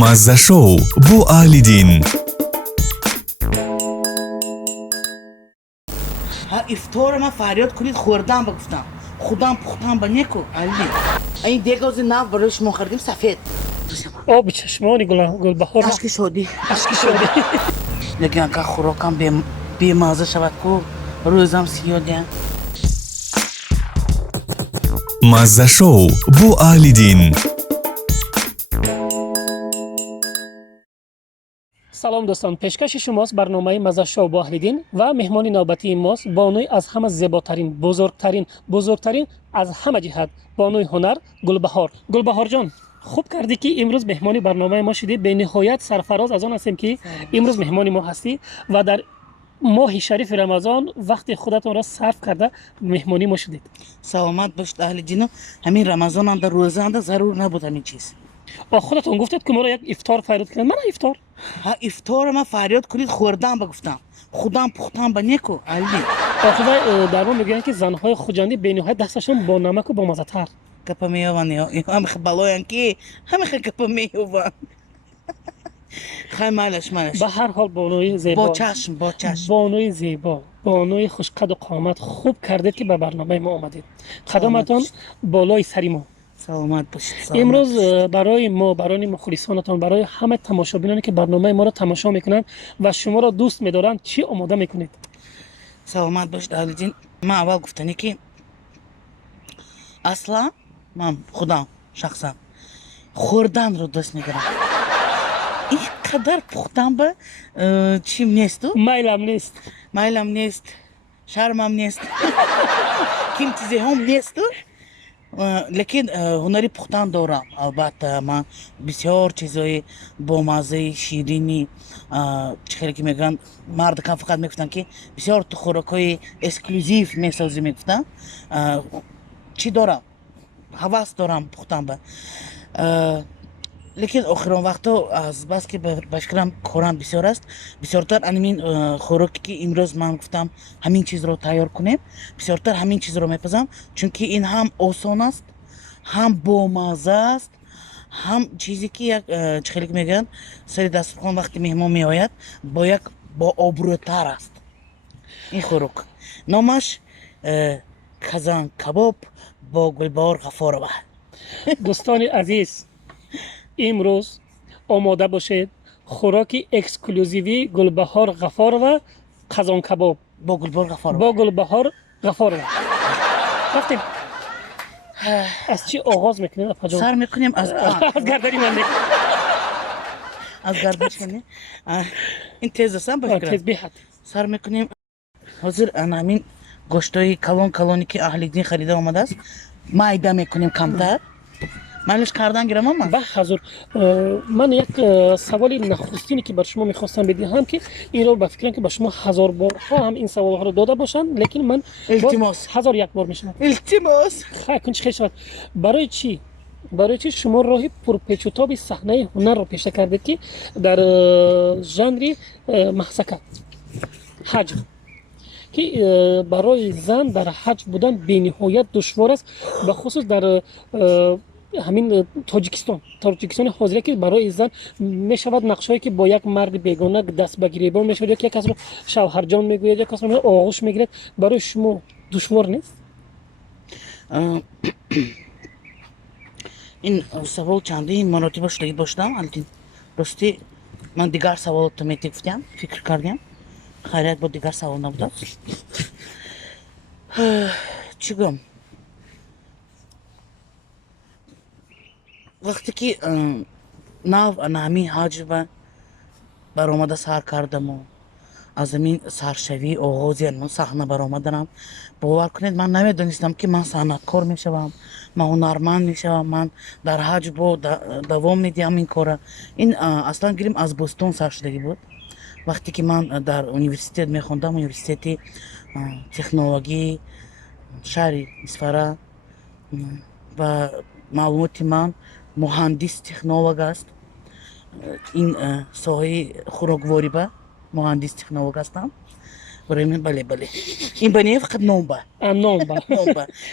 مزه شو بو اهل دین. افطار ما فریاد کنید خوردم بگفتم خودم پختم با نیکو علی این دیگاز نو برای شما خریدیم سفید آب چشمانی گلبهار عشق شدی عشق شده. لیکن که خوراکم بی مزه شود کو روزم سیاده مزه شو بو اهل دین. سلام دوستان، پیشکش شماست برنامه مزه شو با اهل دین و مهمان نوبتی ماست بانوی از همه زیباترین بزرگترین از همه جهت بانوی هنر گلبهار جان، خوب کردی که امروز مهمانی برنامه ما شدی. به نهایت سرفراز از آن هستیم که امروز مهمانی ما هستی و در ماه شریف رمضان وقت خودتون را صرف کرده مهمانی ما شدید. سلامت باشید اهل دین. همین رمضان هم در روزه هم ضرور نبود همین چیز. با خودتون گفتید که ما را یک افطار فریاد کنید. من افطار افطار ما فریاد کنید خوردم بگفتم خودم پختم با نیکو علی آخه در ما میگن که زنهای خوجندی به نهایت دستشون با نمک و با مزه تر. کپا میوان هم بلاین کی هم کپا میوان خیلی مالش به هر حال بانوی زیبا، با چشم بانوی زیبا، بانوی خوشقد و قامت، خوب کردید که به برنامه ما آمدید. قدمتون بالای سری ما. سلامت باشید. امروز برای ما، برای مخلصانتان، برای همه تماشابینانی که برنامه ما را تماشا میکنند و شما را دوست میدارند چی آماده میکنید؟ سلامت باشید اهل دین. من اول گفتنی که اصلا من خودم شخصا خوردن رو دوست میدارم. این قدر پختن به چیم نیست میلم نیست، شرمم نیست کیم چیزی هم نیست لیکن هنری پختن دارم. البته من بسیار چیزای با مزه شیرینی چخیلی که میگن مرد کم فقط میگفتن که بسیار تو خوراکای اسکلوزیو میسازی میگفتن. چی دارم حواس دارم پختن به لیکن آخران وقتا از بس که بشکرم کارم بسیار است بسیارتر همین خوراکی که امروز من گفتم همین چیز رو تیار کنیم بسیارتر همین چیز رو میپزم چون که این هم آسان است هم با مزه است هم چیزی که یک چخیلی که میگن سر دسترخوان وقتی مهمان میآید با آبروتر است. این خوراک نامش کازان کباب با گلبهار غفارова. دوستان عزیز، امروز آماده باشید خوراک اکسکلوزیوی گلبهار غفارова کازان کباب با گلبهار غفارova. رفتیم. از چی آغاز میکنیم اپا جان؟ سر میکنیم از گردنی من دیگه. از گردنش کنیم. این تیز هستم باشکرم. تیز بیحد. سر میکنیم. حاضر همین گوشتای کلونی که اهل دین خریده آمده است مایده میکنیم کمتر. مالش کردن گیرم اما به حضور من یک سوالی نخستینی که بر شما میخواستم بدهم که این رو به فکرم که به شما 1000 بار هم این سوال ها رو داده باشن لیکن من التماس 1001 بار میشم التماس خیلی شد. برای چی شما راهی پرپیچ و تاب صحنه هنر رو پیشه کردید که در ژانر محسکه حج که برای زن در حج بودن به نهایت دشوار است، به خصوص در همین تاجیکستان حاضره که برای زن می شود نقشهایی که با یک مرد بیگانه دست به گریبان می شود یا که کس رو شوهرجان میگوید یا کس رو آغوش میگیرد. برای شما دشوار نیست؟ این سوال چندین مراتب شده داشتم البته راستی من دیگر سوالات میتیفتم فکر کردم خیریت با دیگر سوال نبود. چیگم وقتی که همین حج برآمده سر کردم و از این سرشوی آغازی من صحنه برآمدم باور کنید من نمیدونستم که من صنعتکار میشوم، من هنرمند میشوم، من در حج با دوام میدیم این کار. این اصلا گیریم از بوستون سر شدگی بود. وقتی که من در انیورسیتت میخوندم انیورسیتت تکنولوژی شهر اسفاره و معلوماتی من مهندس تکنولوژ است. این ساحه خوراکواری به مهندس تکنولوژ هستم. برای من بله این بنیه فقط نومبا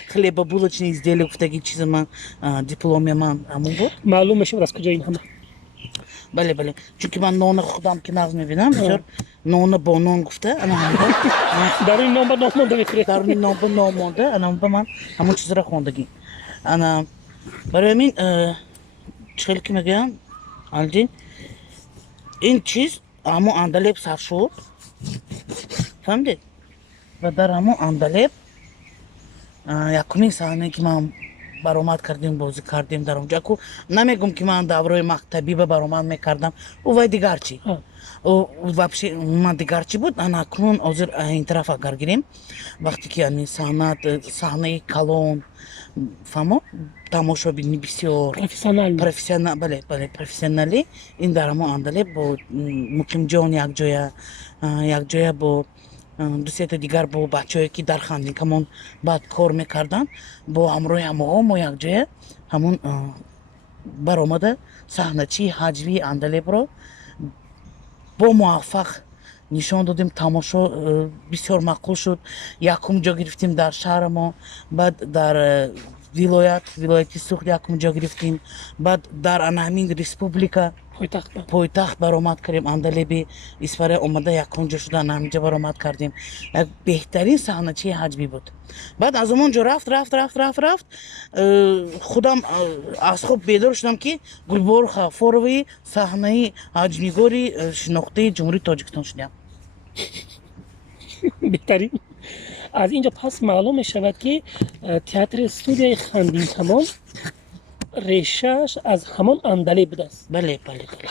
خلیبا булочные изделия گفتگی چیز من دیپلم من همون بود. معلوم میشه از کجا این همه بله بله چون که من نان خودم که نقض میبینم بسیار نان با نان گفته انا همونده در این نام به نام مونده میخوری. در این نام به نام مانده انا به من همون چیز را خوندگی انا برای همین چخیلی که میگم الدین این چیز همون اندلیب سر شد فهمدید و در همون اندلیب یکمین صحنه که من برآمد کردیم بازی کردیم در اونجا کو نمیگم که من دورای مکتبی به برآمد میکردم او وای دیگر چی او вообще من دیگر چی بود انا کنون حاضر این طرف اگر گیریم وقتی که همین صحنه کلون فهمو тамошобини бисёр профессионал бале профессионали ин дар ҳамон андале бо муқимҷон якҷоя бо дусета дигар бо бачаҳое ки дар хандинкамон баъд кор мекарданд бо ҳамроҳи ҳамаҳо мо якҷоя ҳамон баромада саҳначии ҳаҷвии андалебро бо муваффақ нишон додем тамошо бисёр маъқул шуд якум ҷо гирифтим дар шаҳра мо баъд дар вилояти сух якум ҷо гирифтим баъд дар ана ҳамин республика пойтахт баромад кардем андалеби испария омада якум ҷо шуда ана ҳаминҷа баромад кардем як беҳтарин саҳначии ҳаҷвӣ буд баъд аз омон ҷо рафт худам аз хоб бедор шудам ки гулбор ғафорови саҳнаи ҳаҷвигори шинохтаи ҷумҳурии тоҷикистон шудам беҳтарин аз инҷо пас маълум мешавад ки театри студияи хандинкамон решааш аз ҳамон андале будааст бале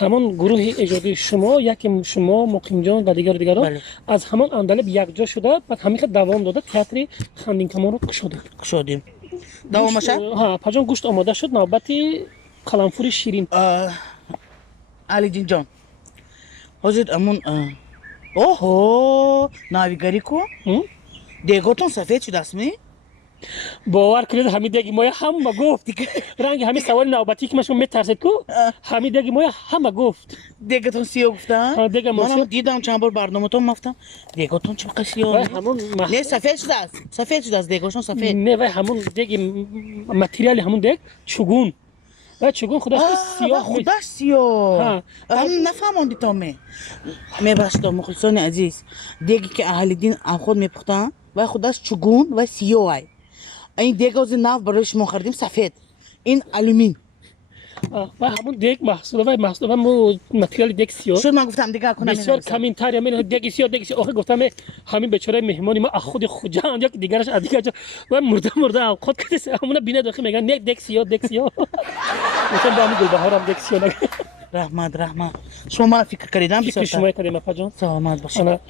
ҳамон гурӯҳи эҷодии шумо яке шумо муқимҷон ва дигаро аз ҳамон андалеб якҷо шуда баъд ҳамин хел давом дода театри хандинкамонро кушодем давомаша паҷон гӯшт омода шуд навбати қаламфури ширин алидинҷон ҳозир амун оҳо навигарӣ ку деготон сафед шудастми бовар кунед ҳамин деги моя ҳама гуфт ранги ҳамин саволи навбатӣ ки ма шумо метарсед ку ҳамин деги моя ҳама гуфт дегатон сиё гуфтам манам дидам чанд бор барноматон мафтам деготон чӣ қадar сиё не сафед шудааст дегошон сафед не вай ҳамун деги материали ҳамун дег чугун вай чугун худаш сиё нафаҳмонди то мебахшидо мухлисони азиз деги ки аҳлиддин амход мепухтанд вай худаш чугун ва сиё ай این دیگ از ناف برای شما خریدیم سفید این آلومین و همون دیگ محصول و مو متریال دیگ سیاه شد من گفتم دیگه کنم بسیار کامنتاری همین دیگ سیاه آخه گفتم همین بیچاره مهمانی ما خود جان یا دیگرش دیگه و مرده خود کسی همون بینه داخل میگن نه دیگ سیاه مثلا با همین گلبهارم دیگ سیاه رحمت شما من فکر کردم بسیار شما کردیم پاجان سلامت باشید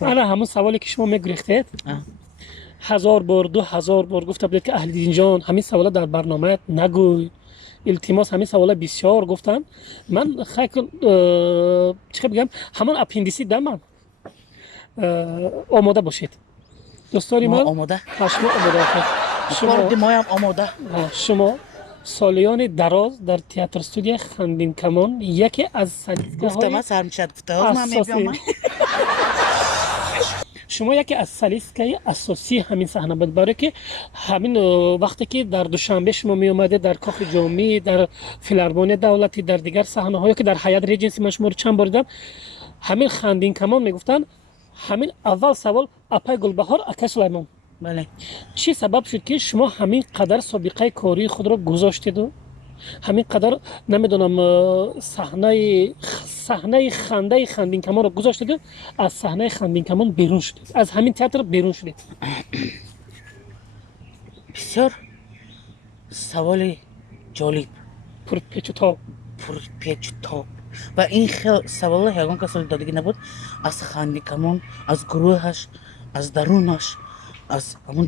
انا همون سوالی که شما میگریختید 1000 بار 2000 بار گفتم بود که اهلیدین جان همین سوالا در برنامه نگوی التماس همین سوالا بسیار گفتن من خیلی چه بگم همون اپندیسی دارم آماده باشید دوستانی من آماده شما آماده شما سالیان دراز در تئاتر استودیو خندینکمان یکی از سلیقه‌های گفتم سرمشد گفتم شما یکی از سلیقه اساسی همین صحنه بود برای که همین وقتی که در دوشنبه شما می اومده در کاخ جامی در فیلارمونی دولتی در دیگر صحنه هایی که در حیات ریجنسی من شما رو چند بار دیدم همین خندینکمان میگفتن همین اول سوال اپای گلبهار اکا سلیمان بله چی سبب شد که شما همین قدر سابقه کاری خود را گذاشتید و همین قدر نمیدونم صحنه خنده خندینکمان رو گذاشتید از صحنه خندینکمان بیرون شدید از همین تئاتر بیرون شدید بسیار سوال جالب پر پیچ و تاب و این خیلی سوال هیگان کسی دادگی نبود از خندینکمان از گروهش از درونش از همون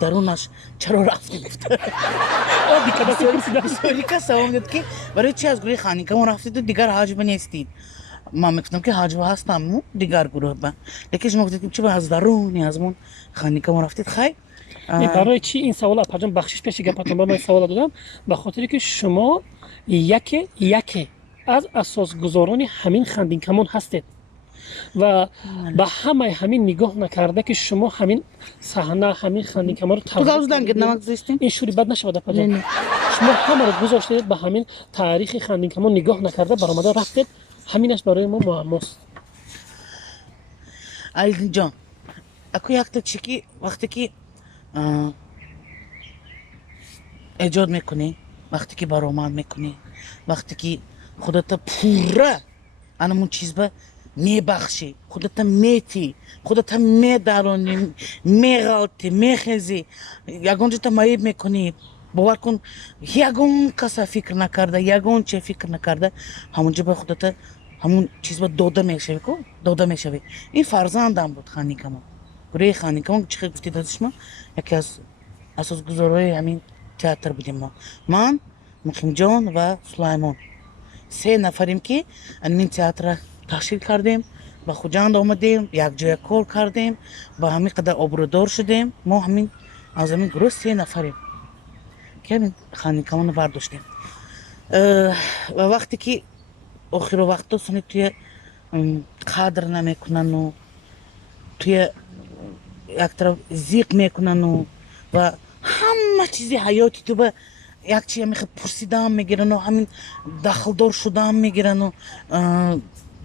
درونش چرا رفتی گفته بسیاری کس سوال میداد که برای چی از گروه خندینکمان رفتید و دیگر حاجبه نیستید من میگفتم که حاجبه هستم و دیگر گروه با لیکن شما گفتید که چی از درونی از من خندینکمان رفتید خیلی برای چی این سوال پرجام بخشش پیش گپتون با من سوال دادم به خاطری که شما یکی از اساسگذاران همین خندینکمان هستید و به همه همین نگاه نکرده که شما همین صحنه همین خانیکما رو تو توضیح گاوزدن که نمک زیستین؟ این شوری بد نشود اپا جان. نه، نه. شما همه رو گذاشتید به همین تاریخ خانیکما نگاه نکرده برآمده رفتید، همینش برای ما معماست. علی جان اکو یک تا چیکی وقتی که ایجاد میکنی، وقتی که برآمد میکنی، وقتی که خودت پوره انمون چیز به میبخشی، خودت میتی، خودت میدارونی، میغلطی، میخیزی، یگون جتا معیب میکنی. باور کن یگون کسا فکر نکرده، یگون چه فکر نکرده، همونجا به خودت همون چیز به داده میشوی کو داده میشوی. این فرزندم بود خانیکما، گروه خانیکما چه گفتید ازش؟ ما یکی از اساسگزارهای همین تئاتر بودیم. ما من، مقیم جان و سلیمان، سه نفریم که این تئاتر تشکیل کردیم، با خوجند آمدیم، یک جای کار کردیم، با همین قدر آبرودار شدیم. ما همین از همین گروه سه نفریم که همین خانیکمان رو برداشتیم. و وقتی که آخر وقتا سنی توی قدر نمیکنن و توی یک طرف زیق میکنن و همه چیزی حیاتی تو به یک چیز میخواد پرسیدن میگیرن و همین دخلدار شدن میگیرن و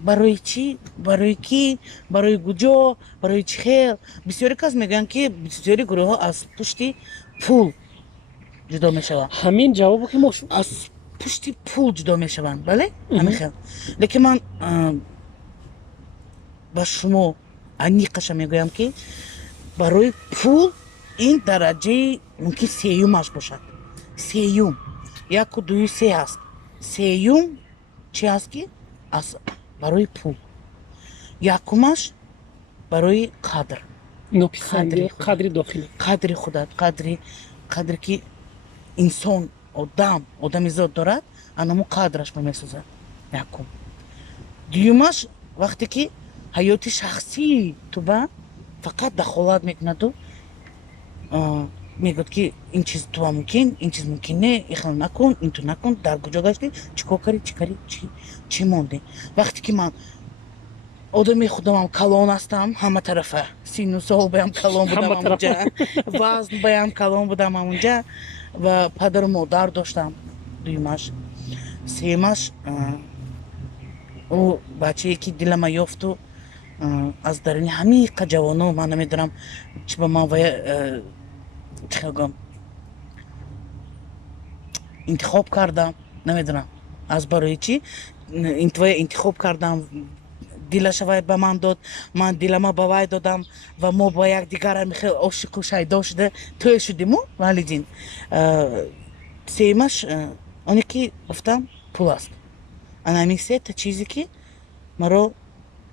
برای چی؟ برای کی؟ برای کجا؟ برای چی خیر؟ بسیاری کس میگن که بسیاری گروه ها از پشتی پول جدا میشوند. همین جوابو که ما از پشتی پول جدا میشوند، بله؟ همین خیر. لیکن من با شما انیقش میگویم که برای پول این درجه ممکن سیومش باشد. سیوم یک و دوی سه هست. سیوم چی هست که از برای پول، یکمش برای قدر، نپسندی قدری داخلی، قدر خودت، قدر که انسان آدمی زاد دارد، انمو قدرش میسازد. یکم. دیومش وقتی که حیات شخصی تو با فقط دخالت میکند و میگوید که این چیز تو ممکن، این چیز ممکن نه، این نکن، این تو نکن، در کجا گشتی، چیکار کردی، چی مونده. وقتی که من آدمی خودم هم کلان هستم، همه طرفه سین و سال بایم کلان بودم اونجا، وزن بایم کلان بودم اونجا و پدر و مادر داشتم. دویمش سیمش او بچه‌ای که دلم یافت و از درون همه جوانا من نمیدونم چی با من چه گم انتخاب کردم، نمیدونم از برای چی انتخاب کردم. دلش وای به من داد، من دلم به وای دادم و ما با یک دیگر میخوای عاشق و شیدا شده توی شدیم. ولی جین سیمش اونی که گفتم پول است. انا سه تا چیزی که مرا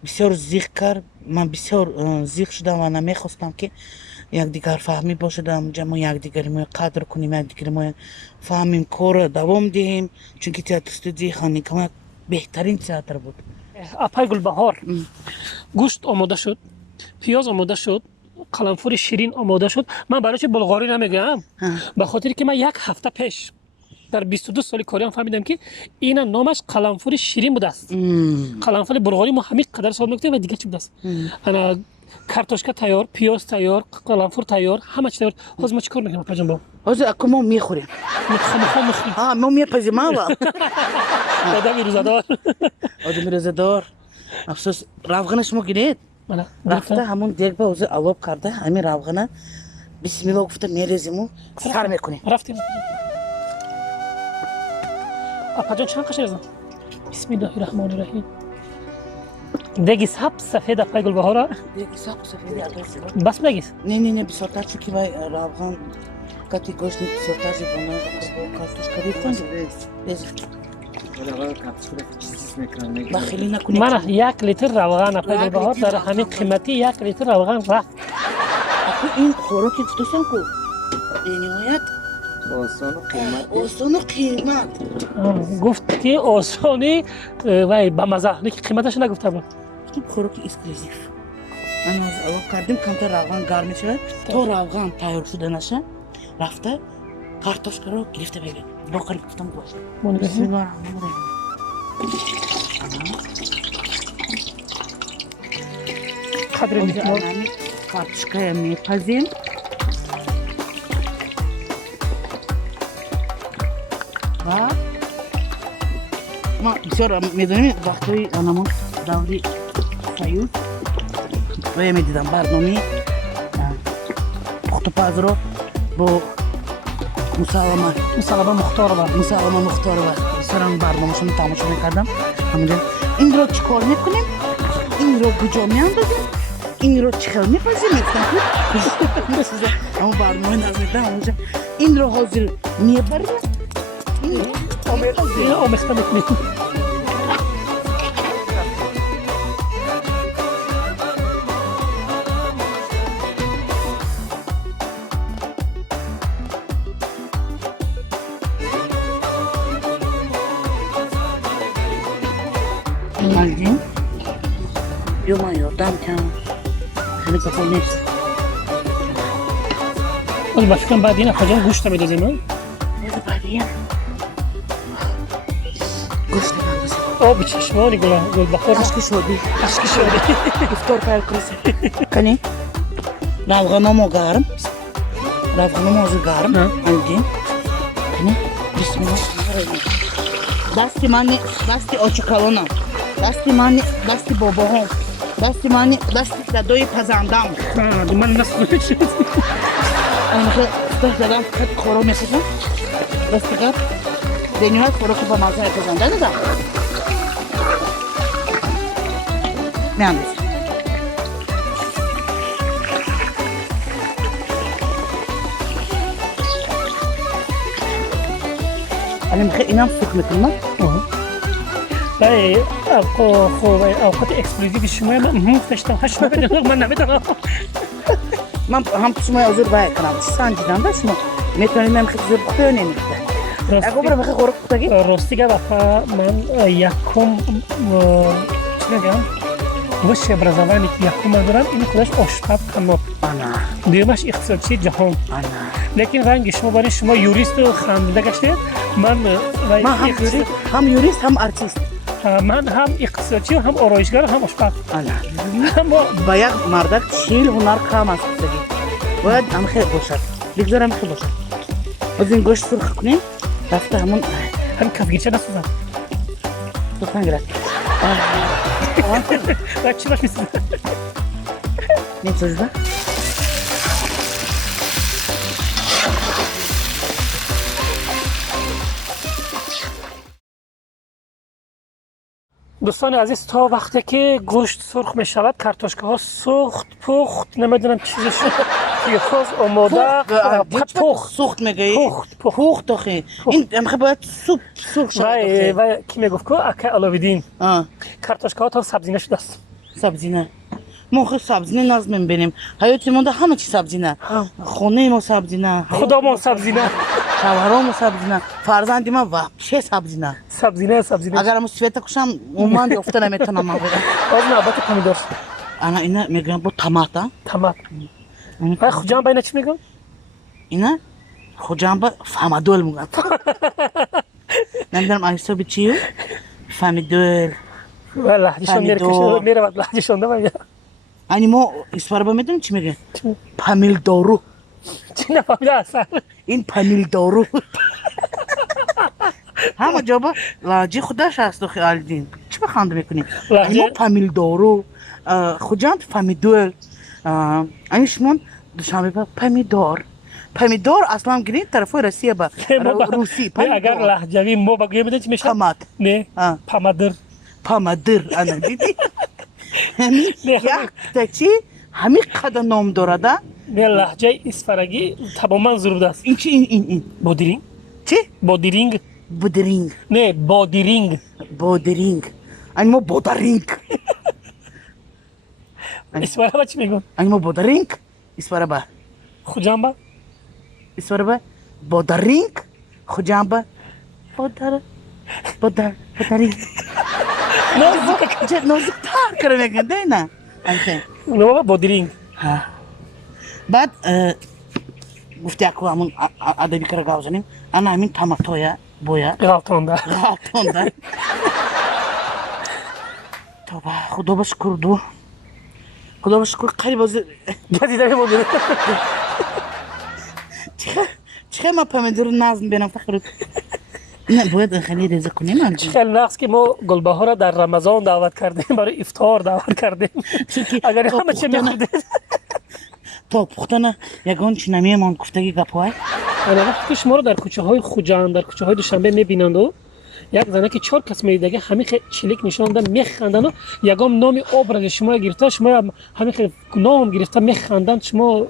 بسیار زیق کرد. من بسیار زیق شدم و نمیخواستم که یک دیگر فهمی باشدم، جمع یک دیگر ما قدر کنیم، یک دیگر ما فهمیم، کار دوام دهیم، چون که تئاتر استودیوی خانیکما بهترین تئاتر بود. اپای گلبهار گوشت آماده شد، پیاز آماده شد، قلنفور شیرین آماده شد. من برای چه بلغاری نمیگم، به خاطر که من یک هفته پیش در 22 سال کاریم فهمیدم که این نامش قلنفور شیرین بوده است. قلنفور بلغاری ما همین قدر سال میگفتیم و دیگه چی بوده است. انا کارتوشکا تیار، پیاز تیار، قلنفور تیار، همه چی تیار. حاز ما چیکار میکنیم پاجان با؟ حاز اکو ما میخوریم. میخوریم. ما میپزیم اول. آدمی روزدار. آدمی روزدار. افسوس روغنش ما گیرید. رفته همون دیگ به اوزه علاب کرده، همین روغنه بسم الله گفته میریزیم و سر میکنیم. رفتیم. اپاجان چند قشر ازم؟ بسم الله الرحمن الرحیم. دیگی سفید اپای گلبهار. دیگی سفید ادرس. بس بگیس. نه بسیارتر چون که وای روغن کتی گوشت بسیارتر زیبونه کارتوش کبیر کنید. بخیلی نکنید. من 1 لیتر روغن اپای گلبهار در همین قیمتی 1 لیتر روغن رفت. این خوراکی دوستان کو نهایت آسان و قیمت گفت که آسانی وای با مزه، لیکن قیمتش نگفته بود. خوراکی اسکلوزیو. من از اول کردیم کمتر روغن گرم میشه تا روغن تیار شده نشه. رفته کارتوشکا رو گرفته بگه باقر گفتم گوشت. بسم الله الرحمن الرحیم. قدر میتونم کارتشکای میپزیم و ما بسیار میدونیم وقتی آنمون دوری سیوز و میدیدم برنامه پخت و پز رو با مسلما مختار و بسیار برنامه‌شون تماشا میکردم همونجا این رو چیکار میکنیم این رو کجا میاندازیم این رو چیکار میپزیم اما برنامه نزدیدم اونجا این رو حاضر میبریم این آمخته میکنیم مالدین بیا من یادم کن خیلی کفا نیست ولی بفکرم بعد این خواجان گوشت میدازیم بازه بعدی گوشت بندازیم آب چشمانی گل بخور عشق شدی افطار پر کرسی کنی روغنامو گرم روغنامو از گرم مالدین کنی بسم الله دستی من دستی آچکالونم دستی من دستی بابا هم دستی من دستی دادوی پزندم من نسل شد اما که دست دادم خد خورو میسازم دستی قد دنیوهای خورو که با مزه پزنده دادم میاندازم الان میخواه اینم سوخ میکنم بله اوقات اکسکلوزیو شما من داشتم هشت بدونم من نمیدونم من هم شما حضور باید کنم سنجیدم به شما میتونید نمیخواد زور بخواه نمیخواد اگه برای بخواه خورک بودگی راستی که وقتا من یکم چی نگم وش برزوانی که یکم دارم این خودش آشپز کنم دیمش اقتصادی جهان لیکن رنگ شما برای شما یوریست و خندیده گشته من هم یوریست هم ارتیست من هم اقتصادی و هم آرایشگر هم آشپز اما با یک مردک 40 هنر کم است بگی باید هم خیلی باشد بگذارم خیلی باشد از این گوشت سرخ کنیم رفته همون کفگیرچه نسوزم سرخ نگرد باید چی باش میسوزم نیسوزده دوستان عزیز تا وقتی که گوشت سرخ می شود کارتوشکه ها سوخت پخت نمیدونم چیزی شد توی خوز آماده پخت سوخت میگه پخت آخه این همخه باید سرخ شود و کی میگفت که اکه علاویدین کارتوشکه ها تا سبزینه شده است سبزینه ما خود سبزینه نازم بینیم حیاتی مونده همه چی سبزینه خونه ما سبزینه خدا ما سبزینه شوهرام سبزینه فرزندی ما وحشه سبزینه اگر همون سویت کشم اومد افته نمیتونم من بگم باز نبات پامیدور انا اینا میگم با تماتا خوجان با اینا چی میگم؟ اینا خوجان با فهمدول میگم نمیدونم آیستا به چیه؟ فهمدول لحجشون میره بعد لحجشون ده اینی ما اسپاربا میدونم چی میگه؟ پامیل دارو چی نفهمیده اصلا؟ این پامیل دارو همه جابا لحجه خودش هست و خیال دین چی بخنده میکنیم؟ اینی ما پامیل دارو خوجان فهمدول اینی شمون دوشنبه با پامیدور اصلا گرید طرفای روسیه با روسی اگر لحجوی ما بگویم میدونی چی میشه؟ پاماد نه پامادر انا دیدی همین یک تاچی همین قدر نام دارده نه لحجه اسفرگی تماما ضروب است این چی این بادیرینگ چی؟ بادیرینگ نه بادیرینگ این ما بادرینگ اسفرگی چی میگن؟ این ما بادرینگ اسفرگی خوجانبا اسفرگی بادرینگ خوجانبا بادرینگ نازک تر کرده میگن نه نه بادیرینگ بعد گفتی اکو همون ادبی کار گاوزنیم انا همین تماتویا بویا غلطونده توبه خدا بشکر دو خدا رو شکر خیلی باز گزیده میمونید. چه ما پمیدور نازم بینم فخر نه باید خیلی رزق کنیم آلجین خیلی نقص که ما گلبهار را در رمضان دعوت کردیم، برای افطار دعوت کردیم. اگر همه چی میخوردید تا پختن یگان چی نمیمان گفتگی گپوهای انا وقتی شما رو در کوچه های خوجند، در کوچه های دوشنبه میبینند و یک زنه که 4 کس میدیده همین چلیک نشان دادن میخندن و یگام نام ابراز شما گرفته، شما همین نام گرفته میخندن، شما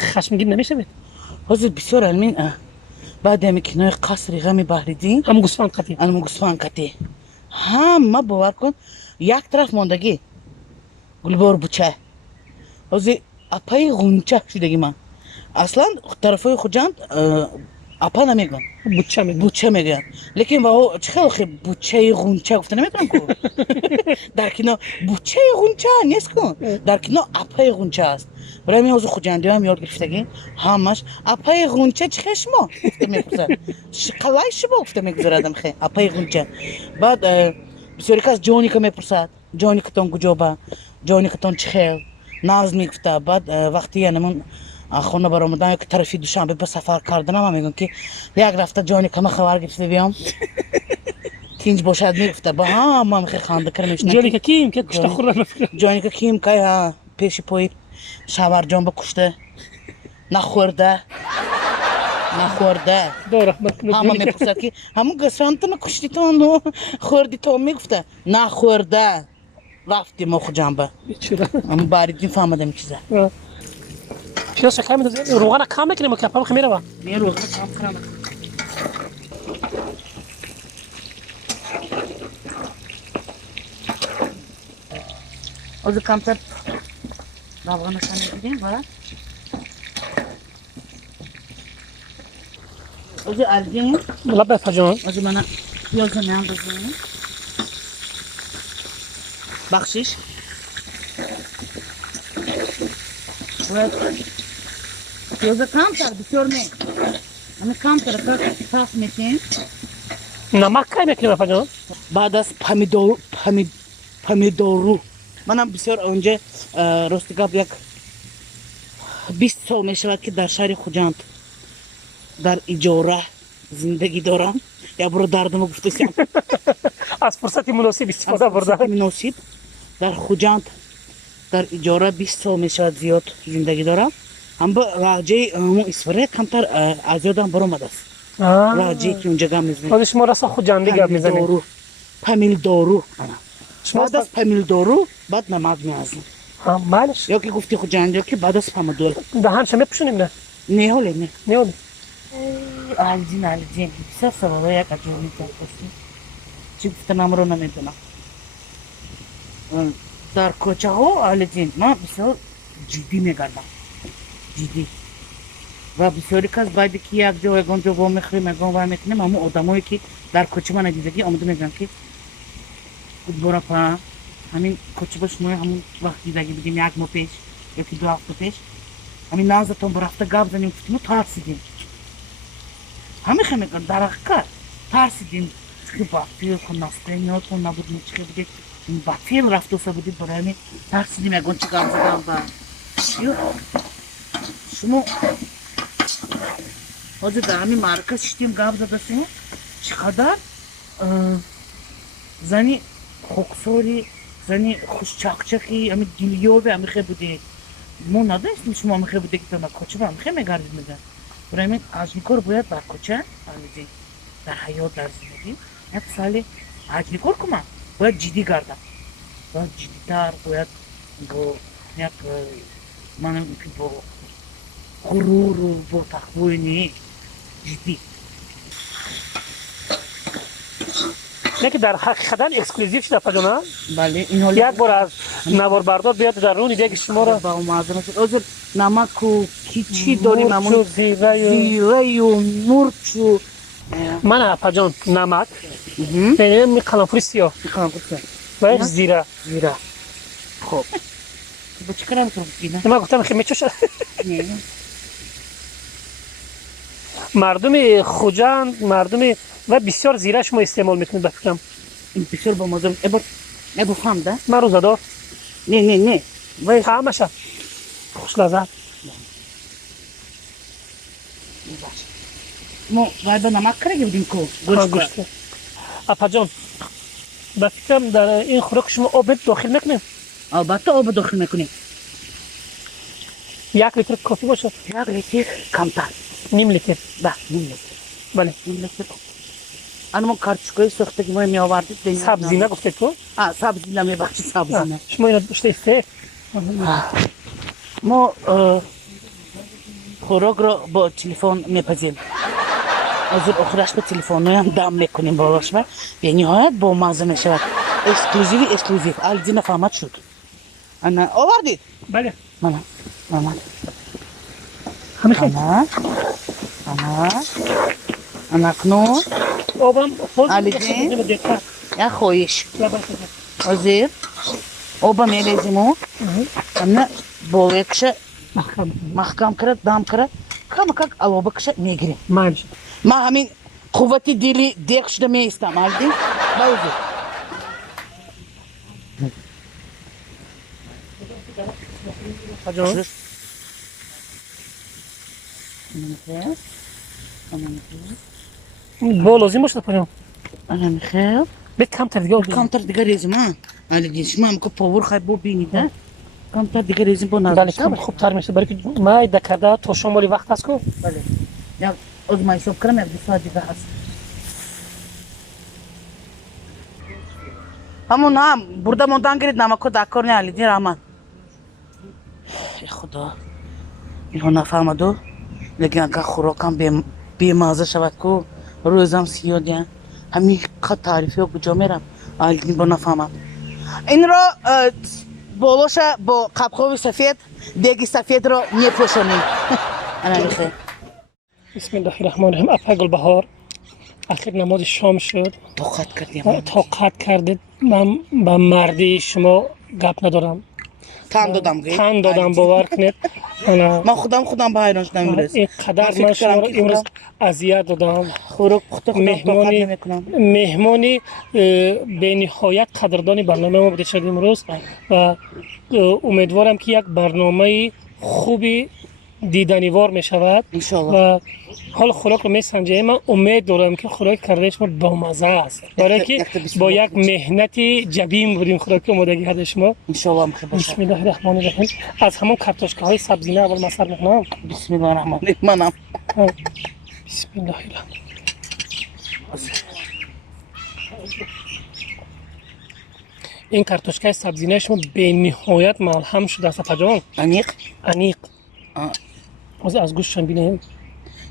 خشمگین نمیشوید؟ حاضر بسیار علمین بعد همی کنای قصری غمی بحریدی هم گوسفند قطعی انمو گسفان کتی همه باور کن یک طرف ماندگی گلبار بوچه حاضر اپای غنچه شدگی من اصلا طرفای خوجند اپا نمیگن بوچه میگن لیکن با چه خیلی بوچه غنچه گفته نمیتونم که در کنار بوچه غنچه نیست کن در کنار اپای غنچه است برای می حوض خوجندی هم یاد گرفتگی همش اپای غنچه چه شما گفته میپرسن قلای شما گفته میگذاردم خیلی اپای غنچه بعد بسیاری که از جانی که میپرسد جانی که تون گجابه جانی که تون چخیل ناز میگفته بعد وقتی یعنی من خونه برآمدن یک طرفی دوشنبه به سفر کردنم میگن که یک رفته جانی که من خبر گرفته بیام تینج باشد میگفته با ها ما میخوای خنده کردمش جانی که کیم که کشته خوردن جانی که کیم که ها پیش پای شوار جان بکشته نخورده دو رحمت کنه همه میپرسد که همون گسانت کشتی تو خوردی تو میگفته نخورده رفتیم ما خود جنبه چرا اما باریدین فهمدم چیزه چرا شکر میدازی روغن کم میکنیم که پام خمیره با نه روغن کم کنم از کمتر روغنش نمیدیم و از الدین لب فجان از من پیاز میاندازیم بخشش پیاز کمتر بسیار نه همه کمتر پاس میکنیم نمک کم میکنیم فجان بعد از پمیدورو منم بسیار اونجا رستگاب یک 20 سال می شود که در شهر خوجند در اجاره زندگی دارم یا برو دردمو گفتم از فرصت مناسب استفاده برده مناسب در خوجند در اجاره 20 سال می شود زیاد زندگی دارم هم با راجع همون اسفره کمتر از یادم برآمد است راجع که اونجا گم میزنیم خودش شما راستا خوجندی گپ میزنید پمیدورو شما بعد از پمیدورو بعد نمک میازیم ها مالش یا که گفتی خوجند یا که بعد از پمیدور دهن شما بپوشونیم نه نه هولی نه نه الجین بسیار سوال یک اجور میتونم چی گفتنم رو نمیدونم در کوچه ها الجین من بسیار جدی میگردم جدی و بسیاری کس بعدی که یک جا یکان جا با میخریم یکان با میکنیم همون آدمایی که در کوچه من دیدگی آمده میگن که برا پا همین کوچه با شما همون وقت دیدگی بگیم یک ماه پیش یکی 2 هفته پیش همین نازتون برافته گاب زنیم گفتیم ترسیدیم همه خیلی میگن در حقیقت ترسیدیم که با فیل کن نسته نیاتون نبود میچه بودید با فیل رفته سا بودید برای همین ترسیدیم یکان چه گاب زدم با شما حاضر در همین مرکز شدیم گاب زده سیم چقدر زنی خوکسوری زنی خوش چاکچکی همین دیلیوه همین خیلی بوده ما نداشتیم شما همین خیلی بوده که ما کوچه با همین خیلی میگردید میدن برای همین عجلیکار باید در کوچه در حیات در زندگی یک سالی عجلیکار کنم باید جدی گردم باید جدیتر باید با یک من با غرور و با تخوی نی جدی نه که در حقیقتا اکسکلوزیو شده فجانه بله این حال یک بار از نوار بردار بیاد در رون دیگه شما را با معذرت عذر نمک و چی داریم همون زیره و مرچ و من فجان نمک یعنی می قلمفوری سیاه و یک زیره خب با چی کنم تو بگیرم من گفتم خیلی میچوشه مردم خوجند مردم و بسیار زیره شما استعمال میکنید بفکرم این بسیار با مزه ابو فهمده من روزدار نه وایس طعمشه خوش لذت. ما باید به نمک کرده بودیم کو گوشت. اپا جان به فکرم در این خوراک شما آب داخل نکنیم. البته آب داخل میکنیم. 1 لیتر کافی باشه. 1 لیتر کمتر. نیم لیتر. نیم لیتر. بله. نیم لیتر. ما کارچکای ساخته که ما می آوردید. سبزی نگفتید تو؟ سبزی نمیبخشی سبزی نه. شما اینا دوست است؟ ما خوراک رو با تلفن میپزیم. از آخرش به تلفن هم دم میکنیم بالاش و به نهایت با مزه میشود. اکسکلوزیو. الدی نفهمت شد. انا آوردید؟ بله. ماما. همه خیلی. انا کنو. آبم خود علیدین. یا خویش. Hazır. Oba melezimo. Ana bolekşe mahkam kıra, dam kıra. Kama kak aloba kışa negri. منج. Ma hamin kuvveti dili dekşde me istam aldin. Bauzu. جان با لازم باشه پایان. Ana mikhail. بهت کم تر دیگه. Kantar diğer rezim ha. Alidin şma mko power khay bo bini da. Kantar diğer rezim bo nazar. بله کم خوب تر میشه برای که ما دکرده تا شمالی وقت هست کو. Bale. Ya o zaman hesap kıram ya bir saat diğer has. Ama nam burada montan girit namako dakor ne Alidin Rahman. ای خدا اینو نفهمدو لیکن اگه خوراکم بیمزه شود کو روزم سیاه دیگه همین قد تعریفی و کجا میرم آلدین با نفهمم این رو بولوش با قبقوی سفید دیگی سفید رو میپوشونیم انا میخواه بسم الله الرحمن الرحیم. اپا گل بهار اخیر نماز شام شد. توقت کردیم طاقت کردید. من با مردی شما گپ ندارم. تن دادم باور کنید. من خودم به حیرانش نمیرسم اینقدر من شما رو امروز اذیت دادم. خوراک پخته خودم طاقت نمیکنم مهمانی به نهایت قدردانی برنامه ما بوده شد امروز و امیدوارم که یک برنامه خوبی دیدنیوار می شود و حال خوراک رو می سنجیم. من امید دارم که خوراک کرده شما با مزه است برای که با یک مهنت جبین بودیم خوراک آمادگی کرده شما. انشالله میخواه باشه. بسم الله الرحمن الرحیم. از همون کارتوشکه های سبزینه اول مصرف میکنم. بسم الله الرحمن الرحیم منم بسم الله الرحمن. این کارتوشکه سبزینه شما به نهایت ملهم شده است اپا جان. انیق. از گوشتشان بینیم.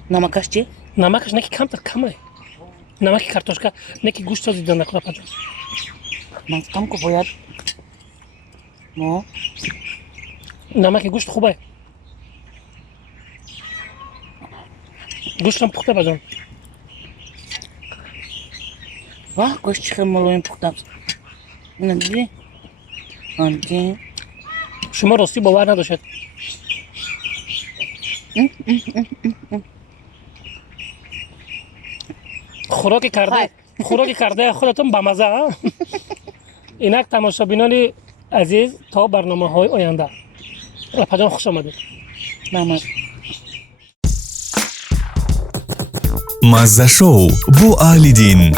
نمکش چی؟ نمکش نکی کمه. نمک کارتوشکه نکی گوشت زیاده نکنه اپا جان. من فکرم که باید نمک گوشت خوبه. گوشتم پخته اپا جان. واه گوشت چی ملایم پخته است. اینو دیدی؟ آنتی شما راستی باور نداشت. خوراک کرده خودتون با مزه. اینک تماشابینان عزیز تا برنامه های آینده. اپا جان خوش آمدید. مزه شو با آلیدین.